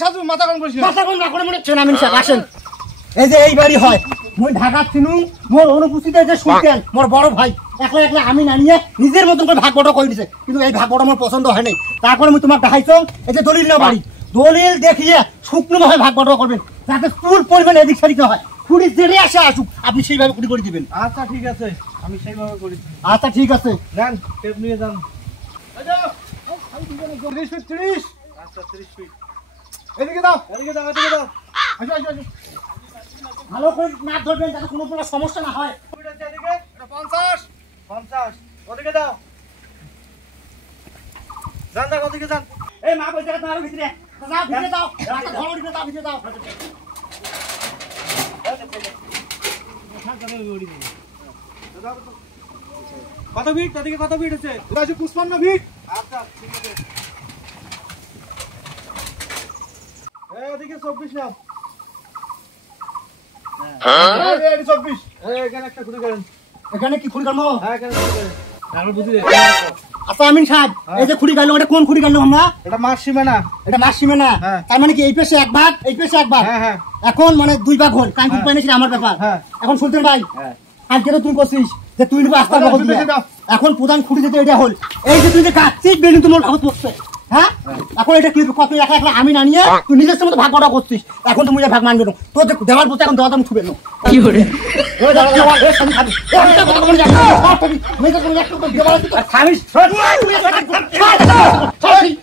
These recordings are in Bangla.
সাজু মাথা গরম করিস মাথা গরম না করে মনে হচ্ছে আমিন সাহেব আসেন এই যে এই বাড়ি হয় মই ঢাকা চিনু মোর অনুপস্থিতিতে যে শুনতেন মোর বড় ভাই একলা একলা আমি না নিয়ে নিজের মতন করে ভাগ বড় করে দিছে কিন্তু এই ভাগ বড় আমার পছন্দ হয় নাই তারপরে আমি তোমার দেখাইছো এই যে দলিল না বাড়ি দলিল দেখিয়ে শুকনোভাবে ভাগ বড় করবেন যাতে চুল পরিমাণ এদিক সেদিক হয় কুড়ি জেরে আসে আসুক আপনি সেইভাবে কুড়ি করে দিবেন। আচ্ছা ঠিক আছে আমি সেইভাবে করি। আচ্ছা ঠিক আছে যান টেপ নিয়ে যান। 30 ফিট 30। আচ্ছা 30 ফিট এদিকে দাও এদিকে দাও এদিকে দাও। আসো আসো আসো ভালো করে না ধরবেন যাতে কোনো প্রকার সমস্যা না হয়। এদিকে 50 50 ওদিকে দাও যান দাও ওদিকে যান। এই মা কই জায়গা তোমার ভিতরে যাও ভিতরে দাও ঘর ভিতরে দাও ভিতরে দাও কত ফিট ওদিকে কত ফিট আছে? এটা আছে 55 ফিট। আচ্ছা ঠিক আছে এই ওদিকে 24 নাও। হ্যাঁ এই 24 এই এখানে একটা খুঁড়ি করেন। এখানে কি খুঁড়ি কাটবো? হ্যাঁ এখানে খুঁড়ি করেন তারপর বুঝি দে। আচ্ছা আমিন সাহেব এই যে খুঁড়ি কাটলো এটা কোন খুঁড়ি কাটলো আমরা? এটা মাছ সীমানা। এটা মাছ সীমানা তার মানে কি এই পাশে এক ভাগ এই পাশে এক ভাগ? হ্যাঁ হ্যাঁ এখন মানে দুই ভাগ হল কান কুট পাইনি আমার ব্যাপার। এখন সুলতান ভাই আজকে তো তুই করছিস যে তুই নিবি আস্তা বকল দিয়ে এখন প্রধান খুঁড়ি দিতে এটা হল এই যে তুই যে কাটছিস বেলুন তোমার কাগজ পড়ছে হ্যাঁ এখন এটা কি কত একা একলা আমি না নিয়ে তুই নিজের মতো ভাগ বড় করছিস এখন তুমি ভাগ মানবে না তোর দেওয়ার পথে এখন দেওয়া দাম ছুবে না কি করে ওই দাঁড়া দাঁড়া এই সামনে খাবি এটা কথা বলে যাচ্ছিস আমি তো তুমি একটু দেওয়ার আছে খাবিস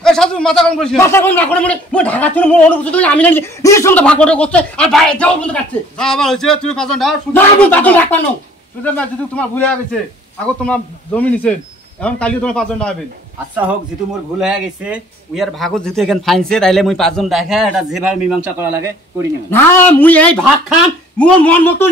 এই সাজু মাথা গরম করিস মাথা গরম না করে মনে মই ঢাকা ছিল মোর অনুপস্থিত আমি না নিজের সঙ্গে ভাগ বড় করতে আর বাইরে যাও বন্ধ কাটছে যা আবার হইছে তুমি পাঁচজন দাও না আমি পাঁচজন রাখবা না সুদের না যদি তোমার ভুলে গেছে আগো তোমার জমি নিছেন এখন কালি তোমার পাঁচজন দাবেন। আচ্ছা হোক যেহেতু মোর ভুল হয়ে গেছে উইয়ার ভাগত যেহেতু এখানে ফাইনছে তাইলে মুই পাঁচজন দেখা এটা যেভাবে মীমাংসা করা লাগে করি নেবেন না মুই এই ভাগ খান মোর মন মতো